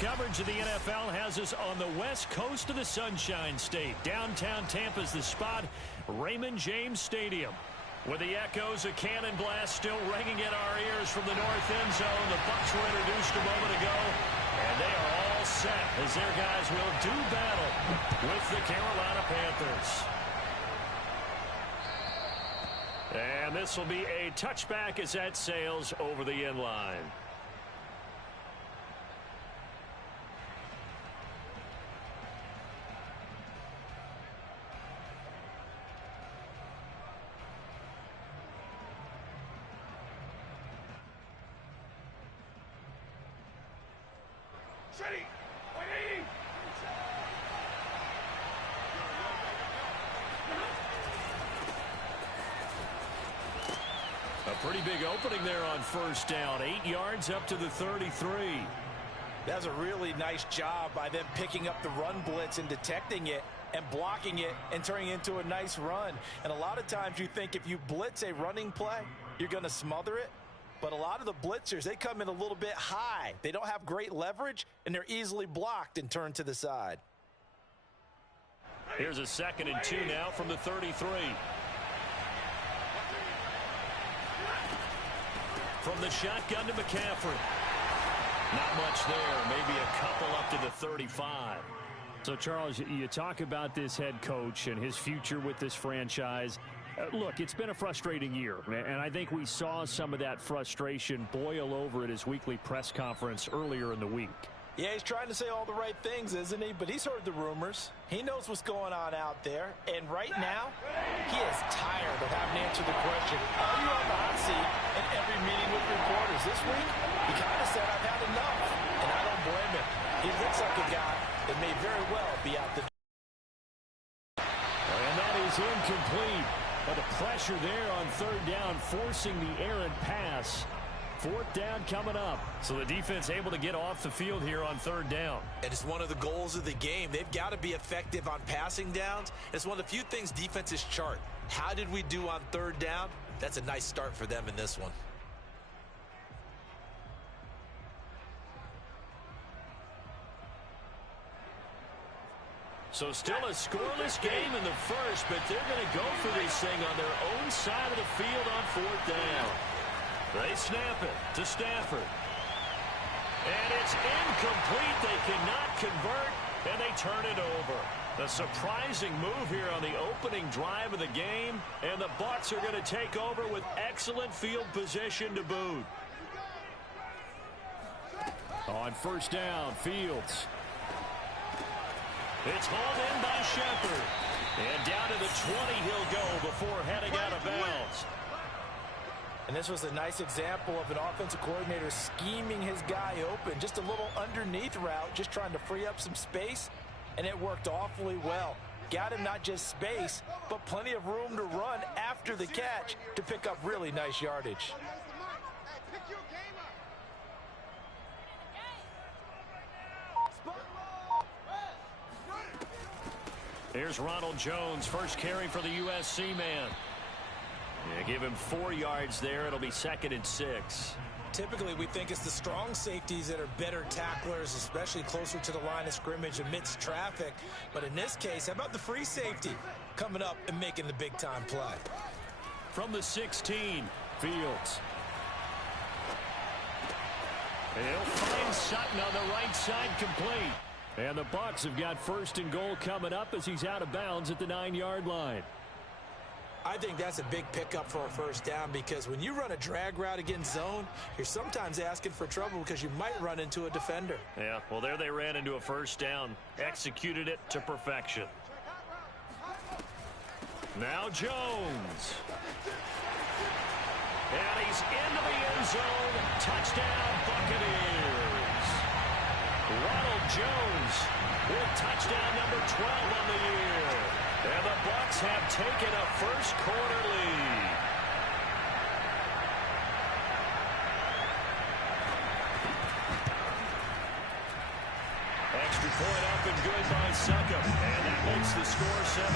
coverage of the NFL has us on the west coast of the Sunshine State. Downtown Tampa's the spot, Raymond James Stadium. With the echoes of cannon blast still ringing in our ears from the north end zone, the Bucs were introduced a moment ago, and they are all set as their guys will do battle with the Carolina Panthers. And this will be a touchback as that sails over the end line. A pretty big opening there on first down. 8 yards up to the 33. That's a really nice job by them picking up the run blitz and detecting it and blocking it and turning it into a nice run. And a lot of times you think if you blitz a running play, you're going to smother it. But a lot of the blitzers, they come in a little bit high. They don't have great leverage, and they're easily blocked and turned to the side. Here's a 2nd and 2 now from the 33. From the shotgun to McCaffrey. Not much there. Maybe a couple up to the 35. So, Charles, you talk about this head coach and his future with this franchise. Look, it's been a frustrating year, and I think we saw some of that frustration boil over at his weekly press conference earlier in the week. Yeah, he's trying to say all the right things, isn't he? But he's heard the rumors. He knows what's going on out there. And right now, he is tired of having to answer the question, are you on the hot seat in every meeting with reporters? This week, he kind of said, I've had enough. And I don't blame him. He looks like a guy that may very well be out the door. And that is incomplete. But the pressure there on 3rd down, forcing the errant pass. 4th down coming up. So the defense able to get off the field here on 3rd down. And it's one of the goals of the game. They've got to be effective on passing downs. It's one of the few things defenses chart. How did we do on 3rd down? That's a nice start for them in this one. So still a scoreless game in the first, but they're going to go for this thing on their own side of the field on 4th down. They snap it to Stafford. And it's incomplete. They cannot convert, and they turn it over. A surprising move here on the opening drive of the game, and the Bucs are going to take over with excellent field position to boot. On 1st down, Fields. It's hauled in by Shepard. And down to the 20 he'll go before heading out of bounds. And this was a nice example of an offensive coordinator scheming his guy open. Just a little underneath route, just trying to free up some space, and it worked awfully well. Got him not just space, but plenty of room to run after the catch to pick up really nice yardage. Here's Ronald Jones, first carry for the USC man. Yeah, give him 4 yards there. It'll be 2nd and 6. Typically, we think it's the strong safeties that are better tacklers, especially closer to the line of scrimmage amidst traffic. But in this case, how about the free safety coming up and making the big-time play? From the 16, Fields. He'll find Sutton on the right side, complete. And the Bucs have got 1st and goal coming up as he's out of bounds at the 9-yard line. I think that's a big pickup for a 1st down, because when you run a drag route against zone, you're sometimes asking for trouble because you might run into a defender. Yeah, well, there they ran into a 1st down. Executed it to perfection. Now Jones. And he's into the end zone. Touchdown, Buccaneers. Ronald Jones with touchdown number 12 on the year. And the Bucs have taken a first-quarter lead. Extra point up and good by Succop. And that makes the score 7-0.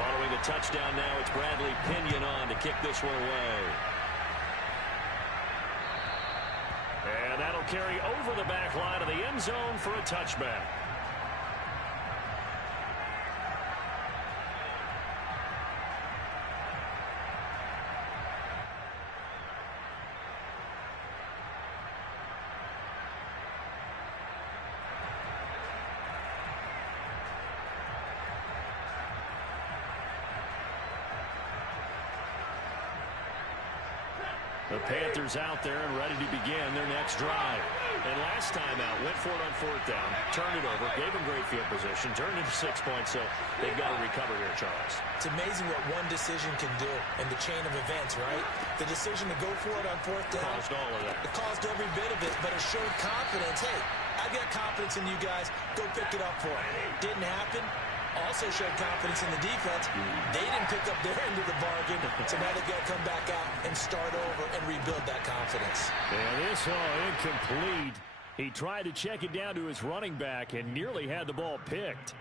Following the touchdown now, it's Bradley Pinion on to kick this one away. carry over the back line of the end zone for a touchback. The Panthers out there and ready to begin their next drive. And last time out, went for it on fourth down, turned it over, gave them great field position, turned into 6 points, so they've got to recover here, Charles. It's amazing what one decision can do in the chain of events, right? The decision to go for it on fourth down. Caused all of that. It caused every bit of it, but it showed confidence. Hey, I've got confidence in you guys. Go pick it up for it. Didn't happen. Also showed confidence in the defense. They didn't pick up their end of the bargain, so now they've got to come back out and start over and rebuild that confidence. And this all incomplete. He tried to check it down to his running back and nearly had the ball picked.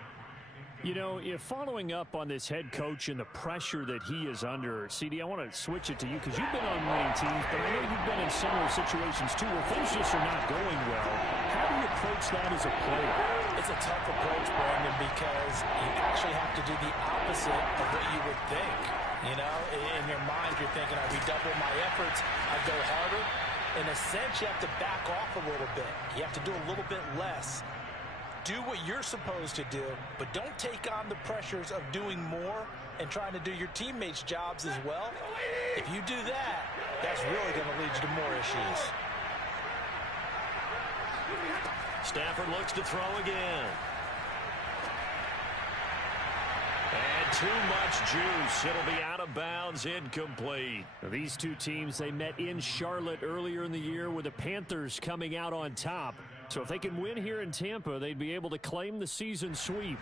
You know, if following up on this head coach and the pressure that he is under, CD, I want to switch it to you because you've been on winning teams, but I know you've been in similar situations too where things just are not going well. How do you approach that as a player? It's a tough approach, Brandon, because you actually have to do the opposite of what you would think. You know, in your mind, you're thinking, I redouble my efforts, I go harder. In a sense, you have to back off a little bit. You have to do a little bit less. Do what you're supposed to do, but don't take on the pressures of doing more and trying to do your teammates' jobs as well. If you do that, that's really going to lead you to more issues. Stafford looks to throw again. And too much juice. It'll be out of bounds, incomplete. Now, these two teams, they met in Charlotte earlier in the year with the Panthers coming out on top. So if they can win here in Tampa, they'd be able to claim the season sweep.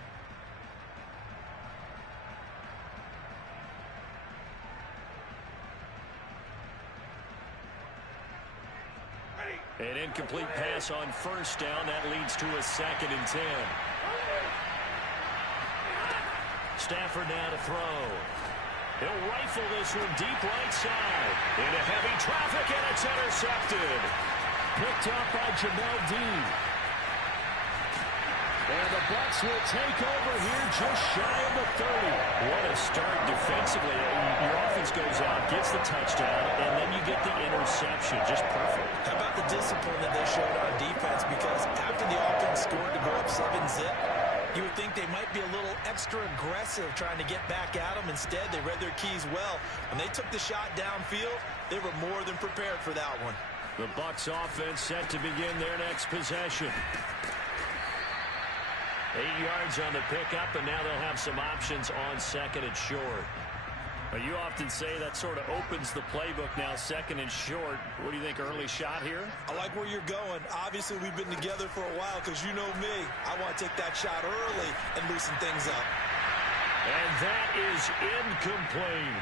An incomplete pass on first down. That leads to a 2nd and 10. Stafford now to throw. He'll rifle this one deep right side. Into heavy traffic, and it's intercepted. Picked up by Jamel Dean. And the Bucs will take over here just shy of the 30. What a start defensively. Your offense goes out, gets the touchdown, and then you get the interception. Just perfect. How about the discipline that they showed on defense? Because after the offense scored to go up 7-zip, you would think they might be a little extra aggressive trying to get back at them. Instead, they read their keys well. When they took the shot downfield, they were more than prepared for that one. The Bucs offense set to begin their next possession. 8 yards on the pickup, and now they'll have some options on 2nd and short. Well, you often say that sort of opens the playbook now, 2nd and short. What do you think, early shot here? I like where you're going. Obviously, we've been together for a while because you know me. I want to take that shot early and loosen things up. And that is incomplete.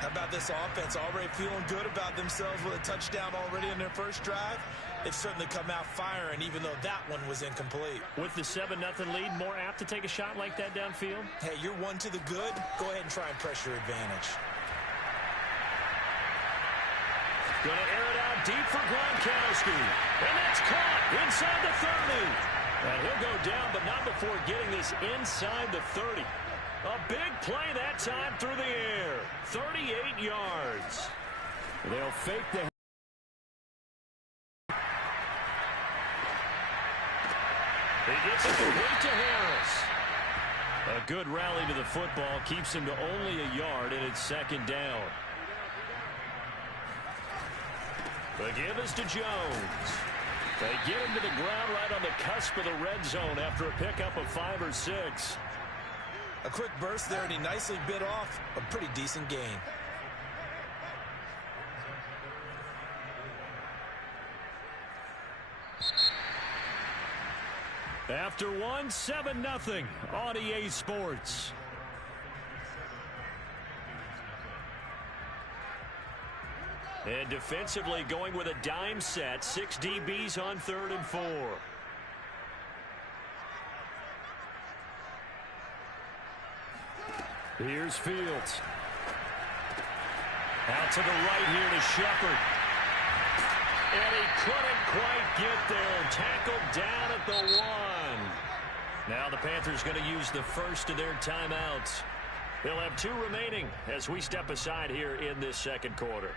How about this offense already feeling good about themselves with a touchdown already in their first drive? They've certainly come out firing, even though that one was incomplete. With the 7-0 lead, more apt to take a shot like that downfield? Hey, you're one to the good. Go ahead and try and press your advantage. Going to air it out deep for Gronkowski. And that's caught inside the 30. And he'll go down, but not before getting this inside the 30. A big play that time through the air. 38 yards. They'll fake the... He gets it complete to Harris. A good rally to the football keeps him to only a yard, and it's 2nd down. The give is to Jones. They get him to the ground right on the cusp of the red zone after a pickup of 5 or 6. A quick burst there, and he nicely bit off a pretty decent gain. After one, 7-0 on EA Sports. And defensively going with a dime set. 6 DBs on 3rd and 4. Here's Fields. Out to the right here to Shepard. And he couldn't quite get there. Tackled down at the 1. Now the Panthers going to use the first of their timeouts. They'll have 2 remaining as we step aside here in this second quarter.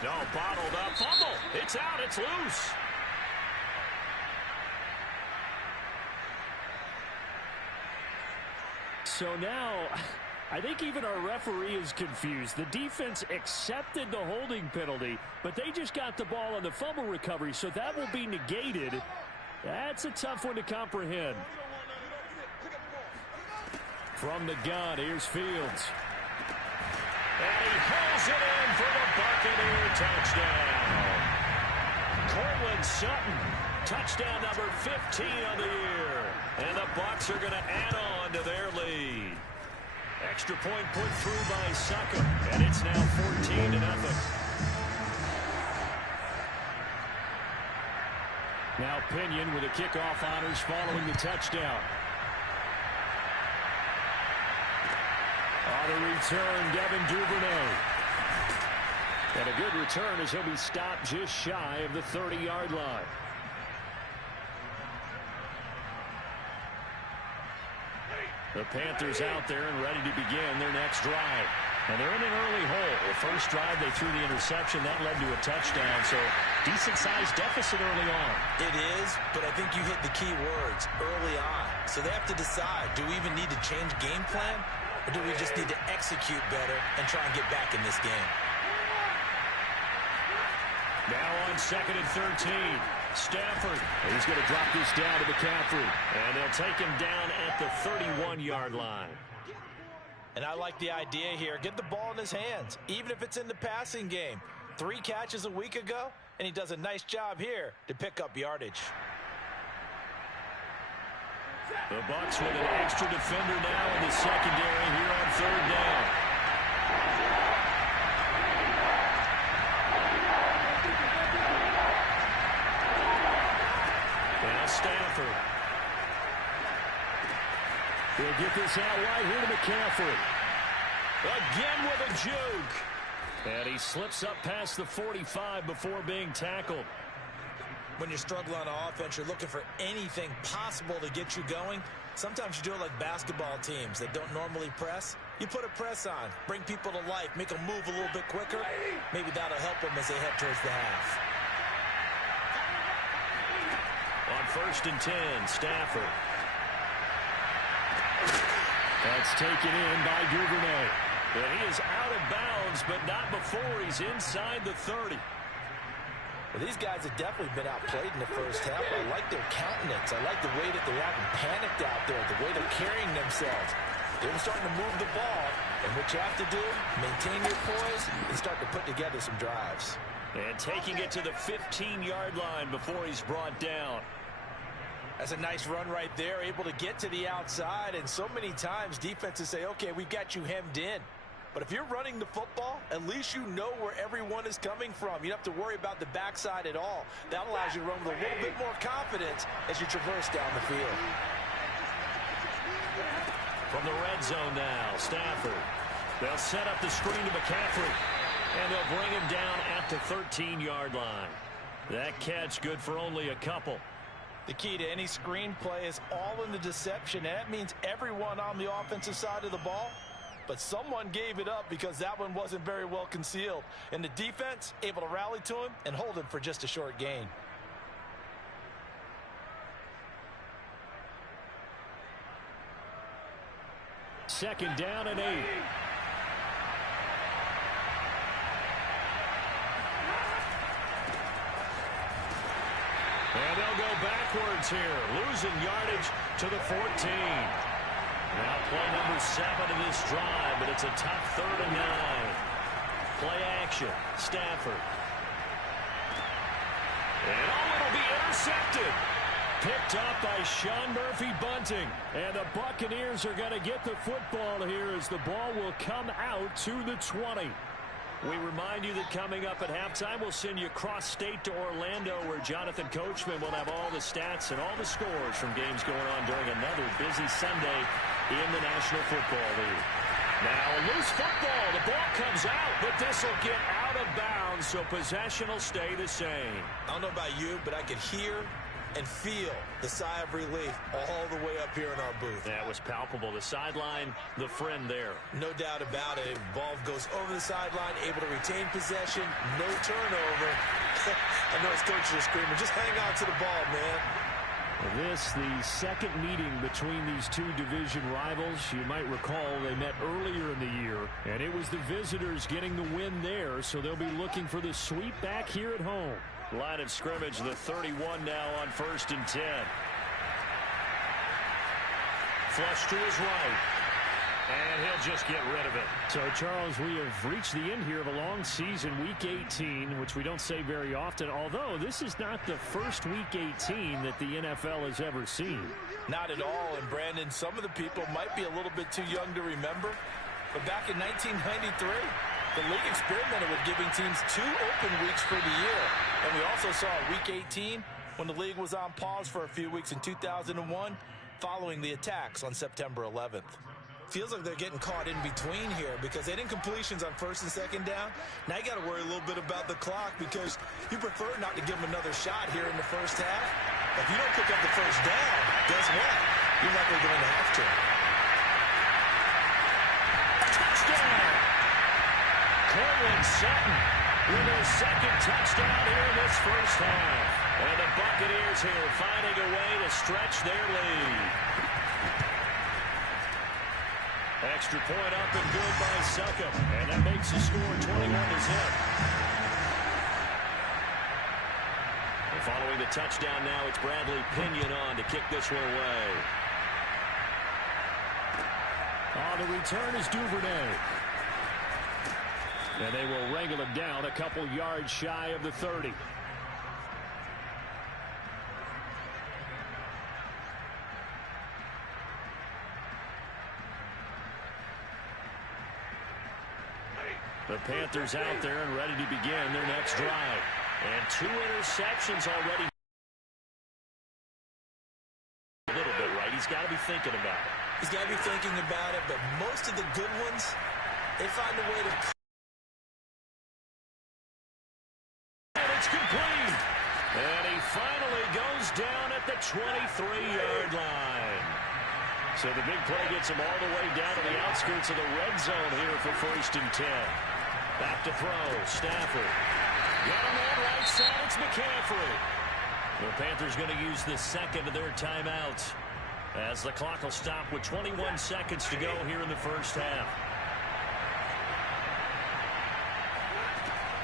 No, bottled up. Fumble. It's out. It's loose. So now, I think even our referee is confused. The defense accepted the holding penalty, but they just got the ball on the fumble recovery, so that will be negated. That's a tough one to comprehend. From the gun, here's Fields. And he hauls it in for the Buccaneer touchdown. Cortland Sutton, touchdown number 15 on the year. And the Bucs are going to add on to their lead. Extra point put through by Succop, and it's now 14-0. Now Pinion with the kickoff honors following the touchdown. On the return, Devin Duvernay. And a good return as he'll be stopped just shy of the 30-yard line. The Panthers out there and ready to begin their next drive. And they're in an early hole. The first drive, they threw the interception. That led to a touchdown. So decent-sized deficit early on. It is, but I think you hit the key words early on. So they have to decide, do we even need to change game plan? Or do we just need to execute better and try and get back in this game? Now on 2nd and 13. Stafford. He's going to drop this down to McCaffrey. And they'll take him down at the 31-yard line. And I like the idea here. Get the ball in his hands, even if it's in the passing game. 3 catches a week ago, and he does a nice job here to pick up yardage. The Bucs with an extra defender now in the secondary here on 3rd down. Now Stafford. He'll get this out right here to McCaffrey. Again with a juke. And he slips up past the 45 before being tackled. When you're struggling on offense, you're looking for anything possible to get you going. Sometimes you do it like basketball teams that don't normally press. You put a press on, bring people to life, make them move a little bit quicker. Maybe that'll help them as they head towards the half. On 1st and 10, Stafford. That's taken in by Duvernay. And he is out of bounds, but not before he's inside the 30. Well, these guys have definitely been outplayed in the first half. I like their countenance. I like the way that they're acting panicked out there, the way they're carrying themselves. They're starting to move the ball, and what you have to do, maintain your poise and start to put together some drives. And taking it to the 15-yard line before he's brought down. That's a nice run right there, able to get to the outside, and so many times defenses say, okay, we've got you hemmed in. But if you're running the football, at least you know where everyone is coming from. You don't have to worry about the backside at all. That allows you to run with a little bit more confidence as you traverse down the field. From the red zone now, Stafford. They'll set up the screen to McCaffrey, and they'll bring him down at the 13-yard line. That catch good for only a couple. The key to any screen play is all in the deception, and that means everyone on the offensive side of the ball. But someone gave it up because that one wasn't very well concealed. And the defense able to rally to him and hold him for just a short gain. Second down and 8. And they'll go backwards here, losing yardage to the 14. Now play number 7 of this drive, but it's a tough 3rd and 9. Play action, Stafford. And it'll be intercepted. Picked up by Sean Murphy-Bunting. And the Buccaneers are going to get the football here as the ball will come out to the 20. We remind you that coming up at halftime, we'll send you cross-state to Orlando, where Jonathan Coachman will have all the stats and all the scores from games going on during another busy Sunday in the National Football League. Now a loose football. The ball comes out, but this will get out of bounds, so possession will stay the same. I don't know about you, but I could hear and feel the sigh of relief all the way up here in our booth. That was palpable. The sideline, the friend there. No doubt about it. Ball goes over the sideline, able to retain possession, no turnover. I know his coaches are screaming, just hang on to the ball, man. This, the second meeting between these two division rivals. You might recall they met earlier in the year, and it was the visitors getting the win there, so they'll be looking for the sweep back here at home. Line of scrimmage, the 31 now on 1st and 10. Flush to his right. And he'll just get rid of it. So, Charles, we have reached the end here of a long season, Week 18, which we don't say very often, although this is not the first Week 18 that the NFL has ever seen. Not at all, and Brandon, some of the people might be a little bit too young to remember, but back in 1993, the league experimented with giving teams 2 open weeks for the year. And we also saw Week 18 when the league was on pause for a few weeks in 2001 following the attacks on September 11th. Feels like they're getting caught in between here because they didn't completions on 1st and 2nd down. Now you got to worry a little bit about the clock because you prefer not to give them another shot here in the first half. If you don't pick up the first down, guess what? You're likely going to have to. Touchdown! Cortland Sutton with their second touchdown here in this first half. And the Buccaneers here finding a way to stretch their lead. Extra point up and good by Succop. And that makes the score 21-0. And following the touchdown now, it's Bradley Pinion on to kick this one away. On the return is Duvernay. And they will wrangle it down a couple yards shy of the 30. The Panthers out there and ready to begin their next drive. And 2 interceptions already. A little bit, right? He's got to be thinking about it. He's got to be thinking about it, but most of the good ones, they find a way to... And it's complete. And he finally goes down at the 23-yard line. So the big play gets him all the way down to the outskirts of the red zone here for 1st and 10. Back to throw. Stafford. Got him on right side. It's McCaffrey. The Panthers going to use the second of their timeouts as the clock will stop with 21 seconds to go here in the first half.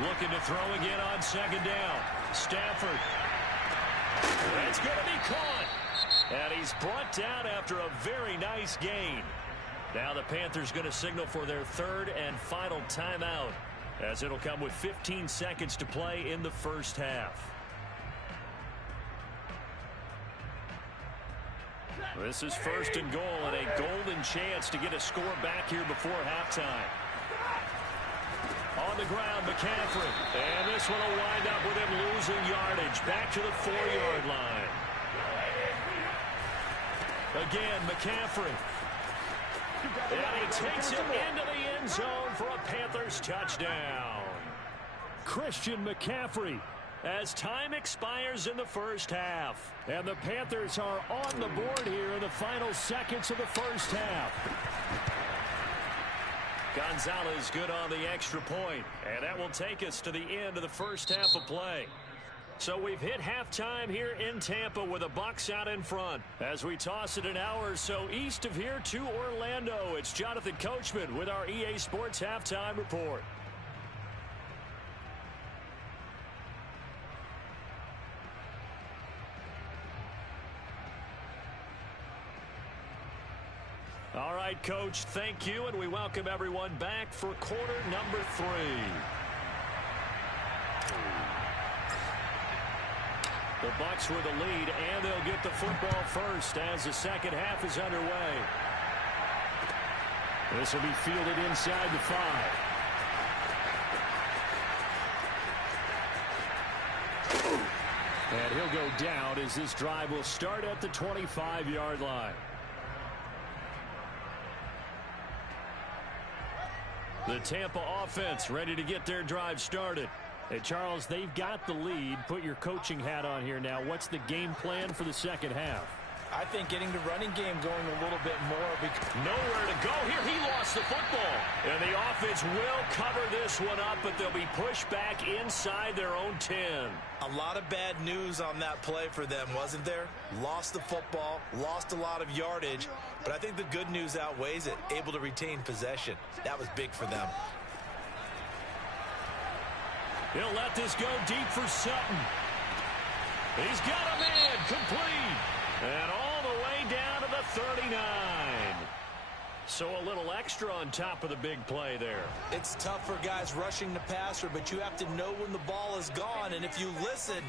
Looking to throw again on 2nd down. Stafford. That's going to be caught. And he's brought down after a very nice gain. Now the Panthers going to signal for their 3rd and final timeout, as it'll come with 15 seconds to play in the first half. This is 1st and goal and a golden chance to get a score back here before halftime. On the ground, McCaffrey. And this one will wind up with him losing yardage back to the 4-yard line. Again, McCaffrey. And he takes it into the end zone for a Panthers touchdown. Christian McCaffrey as time expires in the first half. And the Panthers are on the board here in the final seconds of the first half. Gonzalez good on the extra point. And that will take us to the end of the first half of play. So we've hit halftime here in Tampa with the Bucs out in front. As we toss it an hour or so east of here to Orlando, it's Jonathan Coachman with our EA Sports Halftime Report. All right, Coach, thank you, and we welcome everyone back for quarter number 3. The Bucs with the lead, and they'll get the football first as the second half is underway. This will be fielded inside the 5. And he'll go down as this drive will start at the 25-yard line. The Tampa offense ready to get their drive started. Hey, Charles, they've got the lead. Put your coaching hat on here now. What's the game plan for the second half? I think getting the running game going a little bit more. Nowhere to go here. He lost the football. And the offense will cover this one up, but they'll be pushed back inside their own 10. A lot of bad news on that play for them, wasn't there? Lost the football, lost a lot of yardage, but I think the good news outweighs it. Able to retain possession. That was big for them. He'll let this go deep for Sutton. He's got a man complete. And all the way down to the 39. So a little extra on top of the big play there. It's tough for guys rushing the passer, but you have to know when the ball is gone. And if you listen,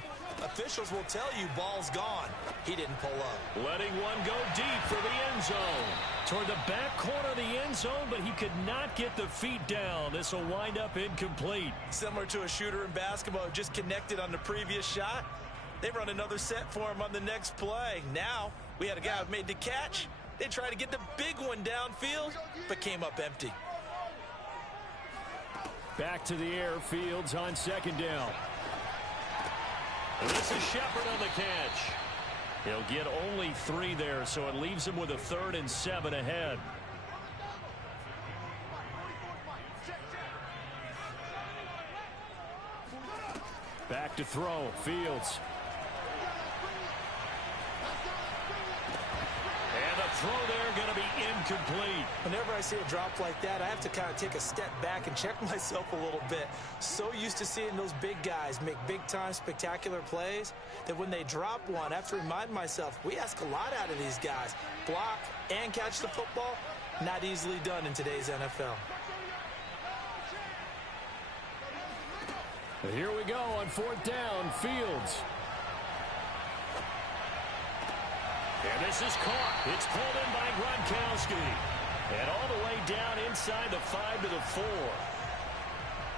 officials will tell you ball's gone. He didn't pull up. Letting one go deep for the end zone. Toward the back corner of the end zone, but he could not get the feet down. This will wind up incomplete. Similar to a shooter in basketball, just connected on the previous shot. They run another set for him on the next play. Now, we had a guy who made the catch. They tried to get the big one downfield, but came up empty. Back to the air. Fields on second down. And this is Shepard on the catch. He'll get only 3 there, so it leaves him with a 3rd and 7 ahead. Back to throw. Fields. Throw there going to be incomplete. Whenever I see a drop like that, I have to kind of take a step back and check myself a little bit. So used to seeing those big guys make big-time spectacular plays that when they drop one, I have to remind myself, we ask a lot out of these guys. Block and catch the football, not easily done in today's NFL. Here we go on 4th down. Fields. And this is caught. It's pulled in by Gronkowski. And all the way down inside the 5 to the 4.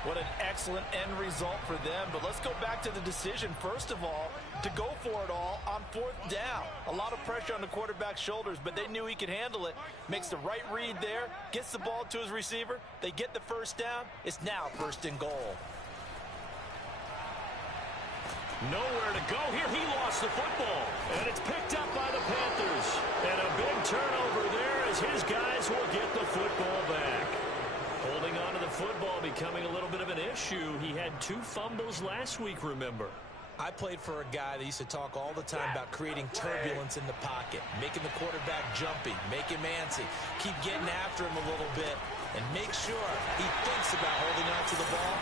What an excellent end result for them. But let's go back to the decision, first of all, to go for it all on 4th down. A lot of pressure on the quarterback's shoulders, but they knew he could handle it. Makes the right read there, gets the ball to his receiver. They get the first down. It's now 1st and goal. Nowhere to go here. He lost the football. And it's picked up by the Panthers. And a big turnover there as his guys will get the football back. Holding on to the football becoming a little bit of an issue. He had 2 fumbles last week, remember. I played for a guy that used to talk all the time about creating turbulence in the pocket, making the quarterback jumpy, make him antsy, keep getting after him a little bit, and make sure he thinks about holding on to the ball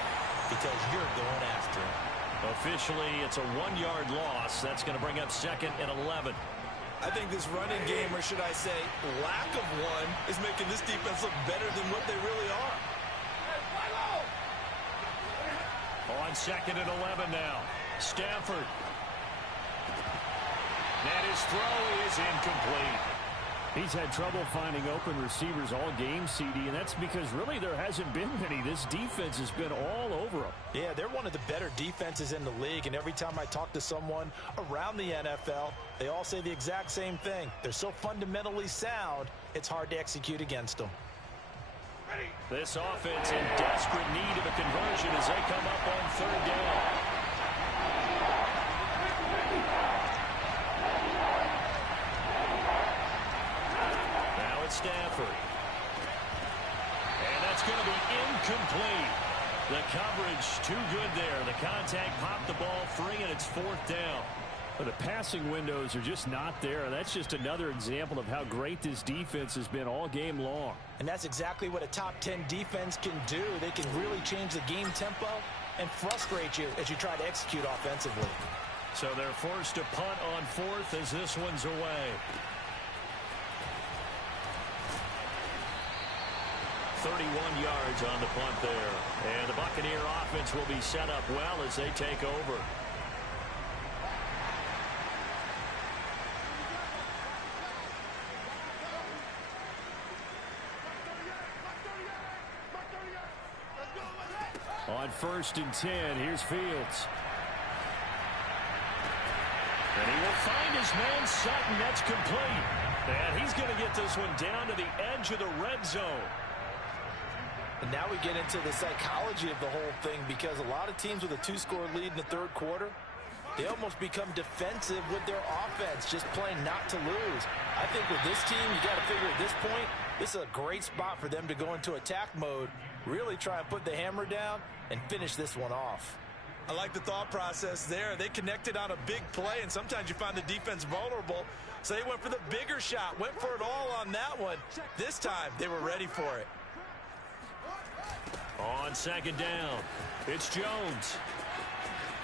because you're going after him. Officially, it's a 1-yard loss. That's going to bring up 2nd and 11. I think this running game, or should I say lack of one, is making this defense look better than what they really are. On 2nd and 11 now. Stafford. And his throw is incomplete. He's had trouble finding open receivers all game, CD, and that's because really there hasn't been many. This defense has been all over them. Yeah, they're one of the better defenses in the league, and every time I talk to someone around the NFL, they all say the exact same thing. They're so fundamentally sound, it's hard to execute against them. This offense in desperate need of a conversion as they come up on 3rd down. Stafford. And that's going to be incomplete. The coverage too good there. The contact popped the ball free, and it's 4th down. But the passing windows are just not there. That's just another example of how great this defense has been all game long. And that's exactly what a top 10 defense can do. They can really change the game tempo and frustrate you as you try to execute offensively. So they're forced to punt on 4th as this one's away. 31 yards on the punt there. And the Buccaneer offense will be set up well as they take over. On 1st and 10, here's Fields. And he will find his man Sutton. That's complete. And he's going to get this one down to the edge of the red zone. And now we get into the psychology of the whole thing, because a lot of teams with a 2-score lead in the third quarter, they almost become defensive with their offense, just playing not to lose. I think with this team, you got to figure at this point, this is a great spot for them to go into attack mode, really try and put the hammer down and finish this one off. I like the thought process there. They connected on a big play, and sometimes you find the defense vulnerable. So they went for the bigger shot, went for it all on that one. This time, they were ready for it. On second down, it's Jones.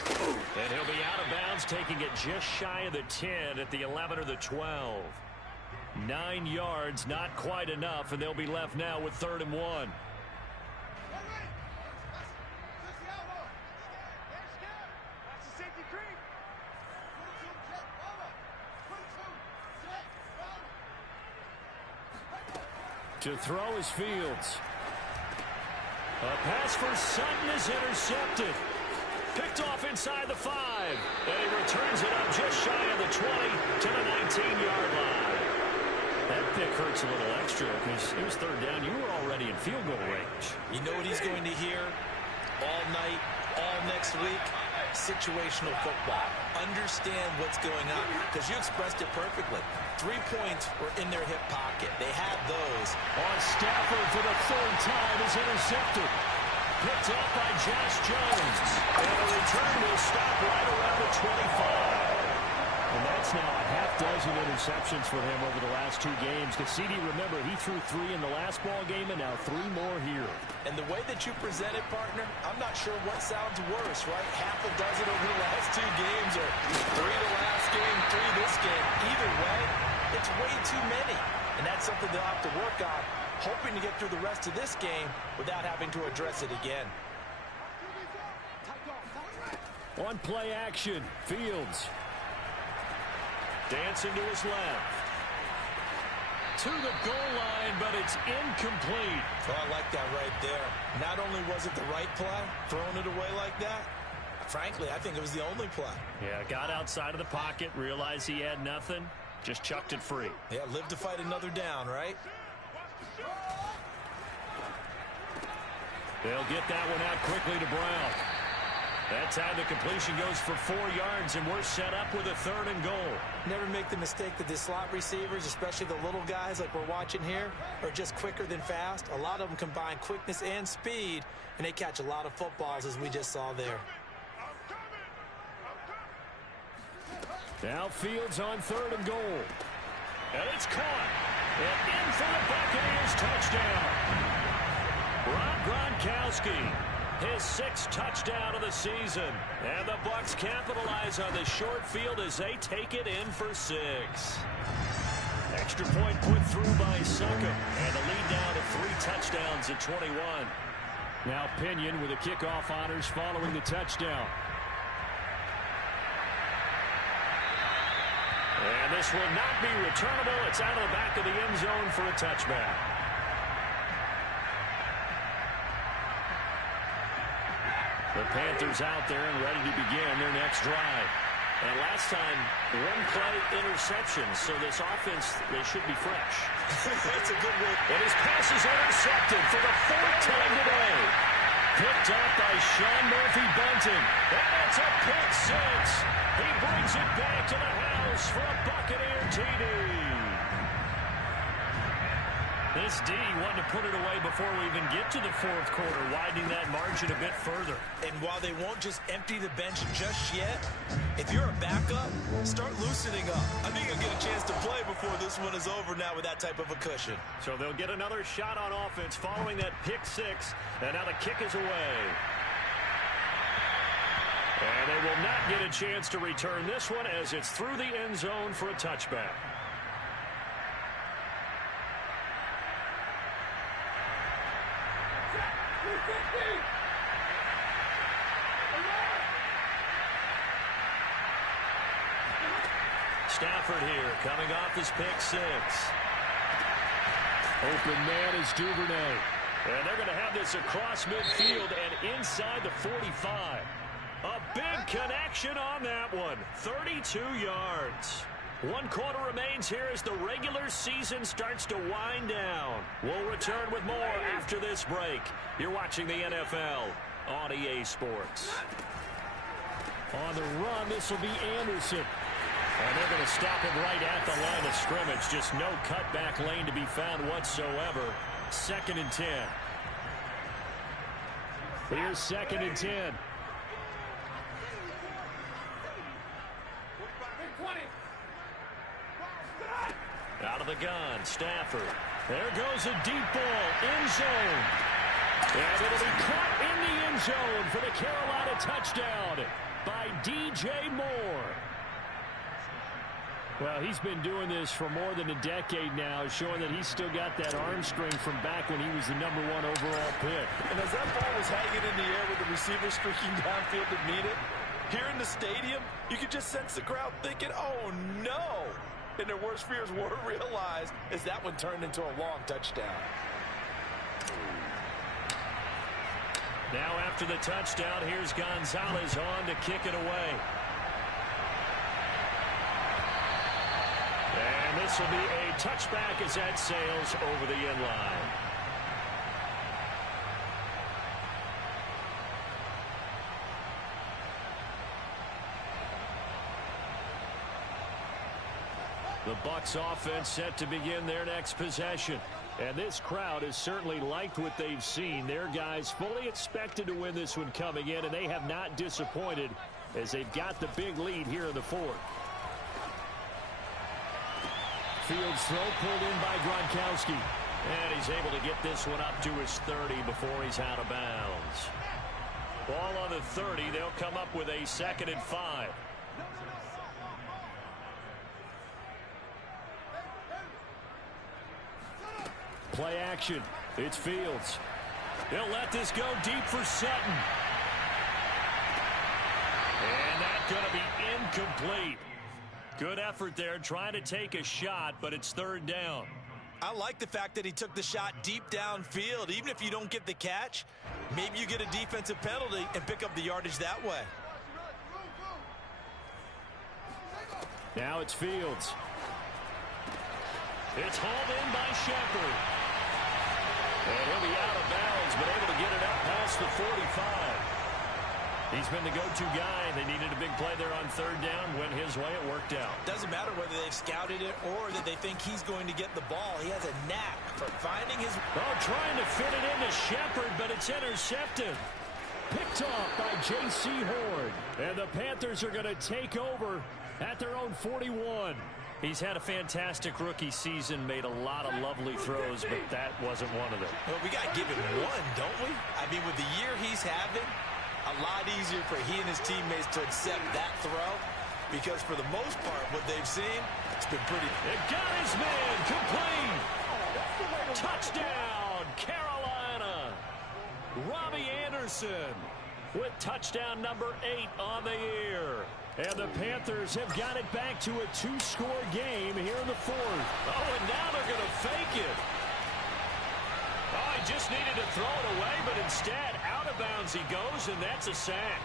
And he'll be out of bounds, taking it just shy of the 10 at the 11 or the 12. 9 yards, not quite enough, and they'll be left now with 3rd and 1. To throw is Fields. A pass for Sutton is intercepted. Picked off inside the 5. And he returns it up just shy of the 20 to the 19-yard line. That pick hurts a little extra because it was 3rd down. You were already in field goal range. You know what he's going to hear all night, all next week? Situational football. Understand what's going on, because you expressed it perfectly. 3 points were in their hip pocket. They had those. On Stafford for the 3rd time is intercepted. Picked up by Josh Jones. And the return will stop right around the 25. And that's now a half-dozen interceptions for him over the last 2 games. Because CD, remember, he threw 3 in the last ball game and now 3 more here. And the way that you present it, partner, I'm not sure what sounds worse, right? Half a dozen over the last 2 games, or 3 the last game, 3 this game. Either way, it's way too many. And that's something they'll have to work on, hoping to get through the rest of this game without having to address it again. On play action, Fields. Dancing to his left. To the goal line, but it's incomplete. Oh, I like that right there. Not only was it the right play, throwing it away like that, frankly, I think it was the only play. Yeah, got outside of the pocket, realized he had nothing, just chucked it free. Yeah, live to fight another down, right? They'll get that one out quickly to Brown. That time the completion goes for 4 yards, and we're set up with a 3rd and goal. Never make the mistake that the slot receivers, especially the little guys like we're watching here, are just quicker than fast. A lot of them combine quickness and speed, and they catch a lot of footballs, as we just saw there. Now Fields on 3rd and goal. And it's caught. And in for the Buccaneers touchdown. Rob Gronkowski. His 6th touchdown of the season. And the Bucs capitalize on the short field as they take it in for 6. Extra point put through by Succop. And the lead down to 3 touchdowns at 21. Now Pinion with the kickoff honors following the touchdown. And this will not be returnable. It's out of the back of the end zone for a touchback. The Panthers out there and ready to begin their next drive. And last time, 1-play interception, so this offense, they should be fresh. That's a good one. And his pass is intercepted for the 4th time today. Picked up by Sean Murphy-Bunting. And it's a pick 6. He brings it back to the house for a Buccaneer TD. This D wanted to put it away before we even get to the 4th quarter, widening that margin a bit further. And while they won't just empty the bench just yet, if you're a backup, start loosening up. I think you'll get a chance to play before this one is over now with that type of a cushion. So they'll get another shot on offense following that pick 6, and now the kick is away. And they will not get a chance to return this one as it's through the end zone for a touchback. Stafford here, coming off his pick 6. Open man is Duvernay. And they're going to have this across midfield and inside the 45. A big connection on that one. 32 yards. 1 quarter remains here as the regular season starts to wind down. We'll return with more after this break. You're watching the NFL on EA Sports. On the run, this will be Anderson. And they're going to stop him right at the line of scrimmage. Just no cutback lane to be found whatsoever. 2nd and 10. Here's 2nd and 10. Out of the gun, Stafford. There goes a deep ball, end zone. And it'll be caught in the end zone for the Carolina touchdown by DJ Moore. Well, he's been doing this for more than a decade now, showing that he's still got that arm strength from back when he was the #1 overall pick. And as that ball was hanging in the air with the receiver streaking downfield to meet it, here in the stadium, you could just sense the crowd thinking, oh, no. And their worst fears were realized as that one turned into a long touchdown. Now after the touchdown, here's Gonzalez on to kick it away. And this will be a touchback as that sails over the end line. The Bucs offense set to begin their next possession. And this crowd has certainly liked what they've seen. Their guys fully expected to win this one coming in, and they have not disappointed as they've got the big lead here in the 4th. Fields throw pulled in by Gronkowski. And he's able to get this one up to his 30 before he's out of bounds. Ball on the 30. They'll come up with a 2nd and 5. Play action. It's Fields. He'll let this go deep for Sutton. And that's going to be incomplete. Good effort there trying to take a shot, but it's 3rd down. I like the fact that he took the shot deep downfield. Even if you don't get the catch, maybe you get a defensive penalty and pick up the yardage that way. Now it's Fields. It's hauled in by Shepard. And he'll be out of bounds, but able to get it up past the 45. He's been the go-to guy. They needed a big play there on 3rd down. Went his way. It worked out. Doesn't matter whether they've scouted it or that they think he's going to get the ball. He has a knack for finding his... Oh, trying to fit it into Shepard, but it's intercepted. Picked off by J.C. Horn. And the Panthers are going to take over at their own 41. He's had a fantastic rookie season, made a lot of lovely throws, but that wasn't one of them. Well, we got to give it one, don't we? I mean, with the year he's having, a lot easier for he and his teammates to accept that throw because for the most part, what they've seen, it's been pretty... It got his man complete. Touchdown, Carolina. Robbie Anderson with touchdown number 8 on the year. And the Panthers have got it back to a 2-score game here in the 4th. Oh, and now they're going to fake it. Oh, he just needed to throw it away, but instead, out of bounds he goes, and that's a sack.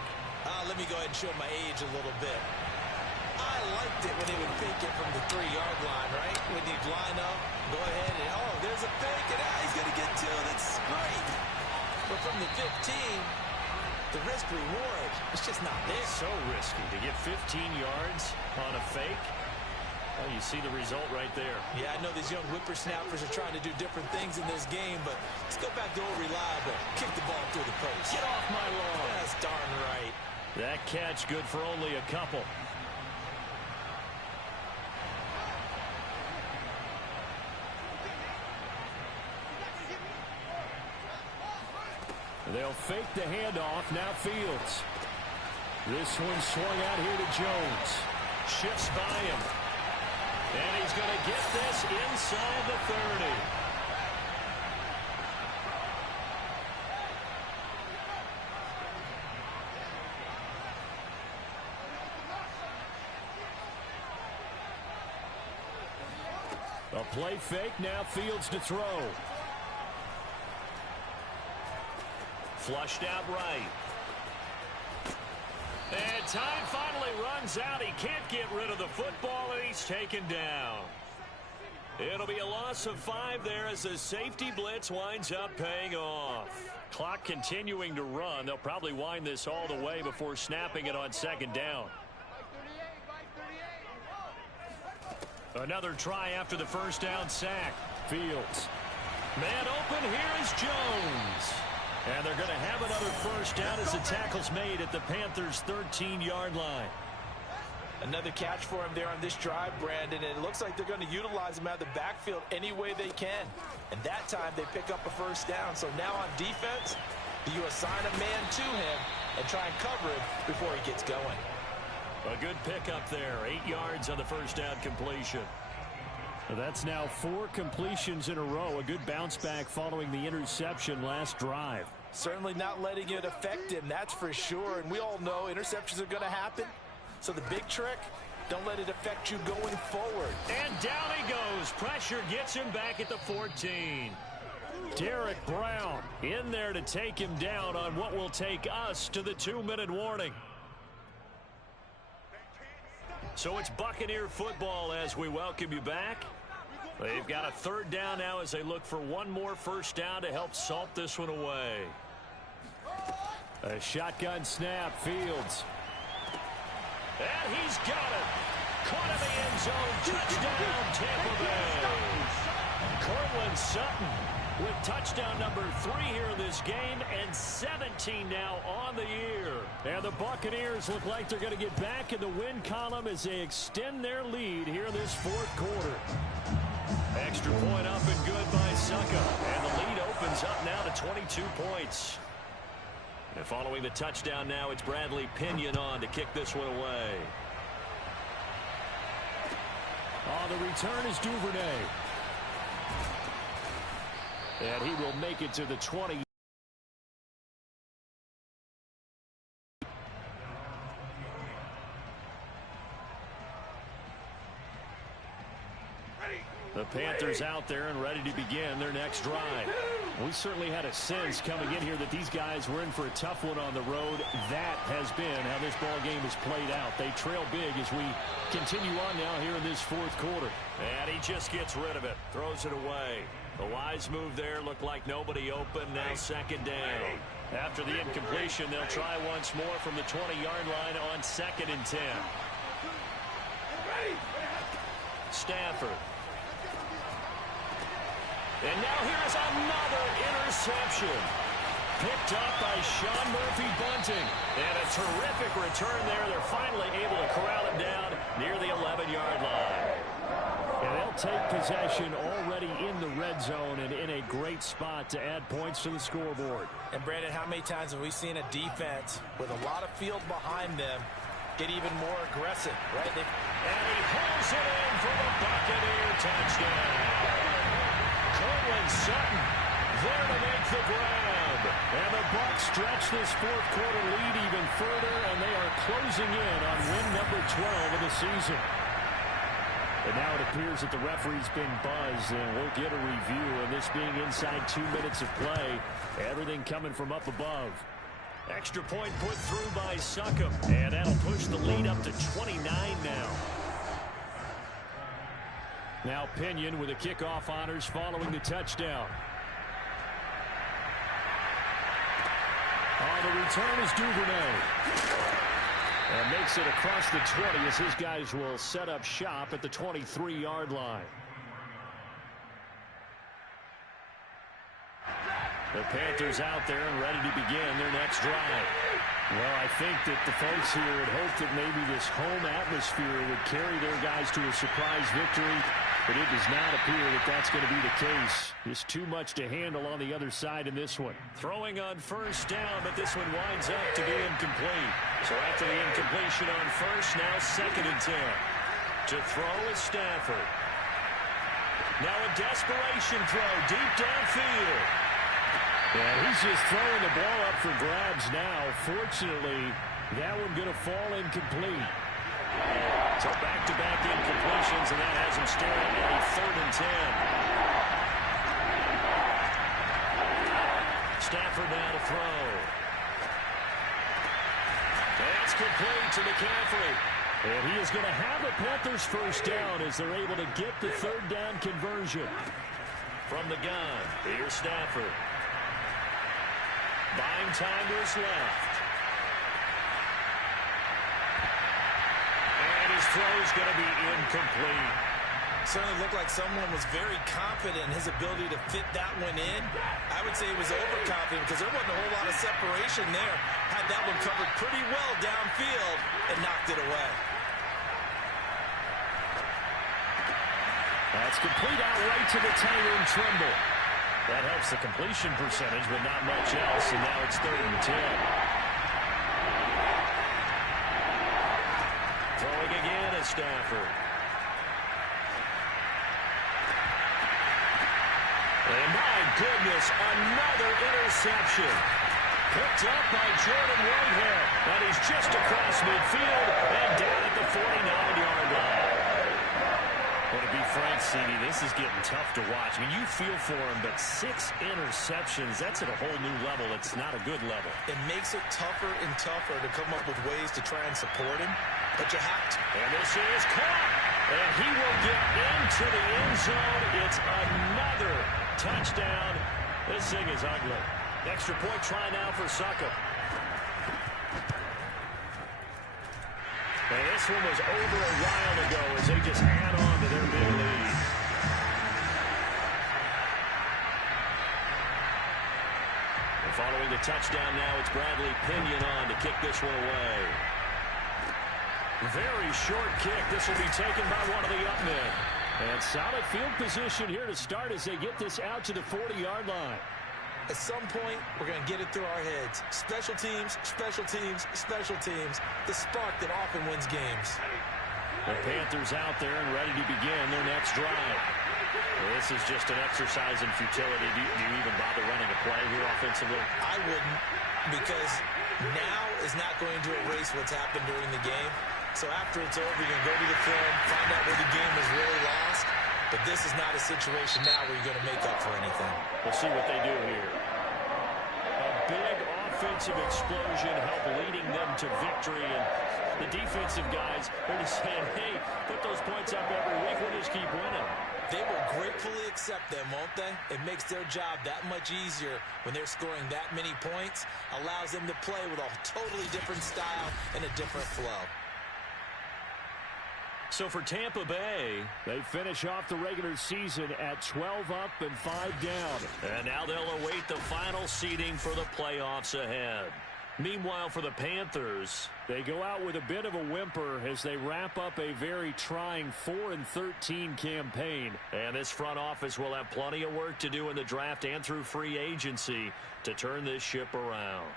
Let me go ahead and show my age a little bit. I liked it when they would fake it from the 3-yard line, right? When you'd line up, go ahead, and oh, there's a fake, and he's going to get 2. That's great. But from the 15... the risk reward, it's just not there. It's so risky to get 15 yards on a fake. Well, you see the result right there. Yeah, I know these young whippersnappers are trying to do different things in this game, but let's go back to old reliable. Kick the ball through the post. Get off my lawn. That's darn right. That catch good for only a couple. They'll fake the handoff. Now Fields. This one swung out here to Jones. Shifts by him. And he's going to get this inside the 30. A play fake. Now Fields to throw. Flushed out right. And time finally runs out. He can't get rid of the football, and he's taken down. It'll be a loss of 5 there as the safety blitz winds up paying off. Clock continuing to run. They'll probably wind this all the way before snapping it on 2nd down. Another try after the 1st down sack. Fields. Man open, here is Jones. And they're going to have another 1st down as the tackle's made at the Panthers' 13-yard line. Another catch for him there on this drive, Brandon, and it looks like they're going to utilize him out of the backfield any way they can. And that time they pick up a 1st down. So now on defense, you assign a man to him and try and cover him before he gets going. A good pickup there. 8 yards on the 1st down completion. That's now 4 completions in a row. A good bounce back following the interception last drive. Certainly not letting it affect him, that's for sure. And we all know interceptions are going to happen. So the big trick, don't let it affect you going forward. And down he goes. Pressure gets him back at the 14. Derek Brown in there to take him down on what will take us to the 2-minute warning. So it's Buccaneer football as we welcome you back. They've got a 3rd down now as they look for one more 1st down to help salt this one away. A shotgun snap, Fields. And he's got it. Caught in the end zone. Touchdown, Tampa Bay. Cortland Sutton with touchdown number 3 here in this game, and 17 now on the year. And the Buccaneers look like they're going to get back in the win column as they extend their lead here in this 4th quarter. Extra point up and good by Succa. And the lead opens up now to 22 points. And following the touchdown now, it's Bradley Pinion on to kick this one away. On the return is Duvernay. And he will make it to the 20. The Panthers out there and ready to begin their next drive. We certainly had a sense coming in here that these guys were in for a tough one on the road. That has been how this ball game has played out. They trail big as we continue on now here in this 4th quarter. And he just gets rid of it, throws it away. The wise move there, looked like nobody open. Now 2nd down. After the incompletion, they'll try once more from the 20-yard line on 2nd and 10. Stafford. And now here's another interception. Picked up by Sean Murphy-Bunting. And a terrific return there. They're finally able to corral him down near the 11-yard line. And they'll take possession already in the red zone and in a great spot to add points to the scoreboard. And, Brandon, how many times have we seen a defense with a lot of field behind them get even more aggressive, right? And he pulls it in for the Buccaneer touchdown. Cortland Sutton there to make the grab. And the Bucs stretch this 4th quarter lead even further, and they are closing in on win number 12 of the season. And now it appears that the referee's been buzzed, and we'll get a review. And this being inside 2 minutes of play, everything coming from up above. Extra point put through by Suckham, and that'll push the lead up to 29 now. Now Pinion with the kickoff honors following the touchdown. On the return is Duvernay. And makes it across the 20 as his guys will set up shop at the 23-yard line. The Panthers out there and ready to begin their next drive. Well, I think that the folks here had hoped that maybe this home atmosphere would carry their guys to a surprise victory, but it does not appear that that's going to be the case. Just too much to handle on the other side in this one. Throwing on 1st down, but this one winds up to be incomplete. So after the incompletion on 1st, now 2nd and 10. To throw is Stafford. Now a desperation throw deep downfield. Yeah, he's just throwing the ball up for grabs now. Fortunately, that one going to fall incomplete. So back-to-back incompletions, and that has him staring at a 3rd and 10. Stafford now to throw. That's complete to McCaffrey. And he is going to have a Panthers first down as they're able to get the third down conversion. From the gun, here's Stafford. Buying time to his left. And his throw is going to be incomplete. Certainly looked like someone was very confident in his ability to fit that one in. I would say he was overconfident because there wasn't a whole lot of separation there. Had that one covered pretty well downfield and knocked it away. That's complete out right to the tight end, Trimble. That helps the completion percentage, but not much else, and now it's 3rd and 10. Throwing again is Stafford. And my goodness, another interception. Picked up by Jordan Whitehead. And he's just across midfield and down at the 49-yard line. Well, to be frank, CD, this is getting tough to watch. I mean, you feel for him, but 6 interceptions, that's at a whole new level. It's not a good level. It makes it tougher and tougher to come up with ways to try and support him, but you have to. And this is caught. And he will get into the end zone. It's another touchdown. This thing is ugly. Extra point try now for Suckup. And this one was over a while ago as they just add on to their big lead. And following the touchdown now, it's Bradley Pinion on to kick this one away. Very short kick. This will be taken by one of the up men. And solid field position here to start as they get this out to the 40-yard line. At some point, we're going to get it through our heads. Special teams, special teams, special teams. The spark that often wins games. The Panthers out there and ready to begin their next drive. This is just an exercise in futility. Do you even bother running a play here offensively? I wouldn't, because now is not going to erase what's happened during the game. So after it's over, you're going to go to the film, find out where the game was really lost. But this is not a situation now where you're going to make up for anything. We'll see what they do here. A big offensive explosion helped leading them to victory. And the defensive guys are just saying, hey, put those points up every week. We'll just keep winning. They will gratefully accept them, won't they? It makes their job that much easier when they're scoring that many points. Allows them to play with a totally different style and a different flow. So for Tampa Bay, they finish off the regular season at 12 up and 5 down. And now they'll await the final seeding for the playoffs ahead. Meanwhile, for the Panthers, they go out with a bit of a whimper as they wrap up a very trying 4-13 campaign. And this front office will have plenty of work to do in the draft and through free agency to turn this ship around.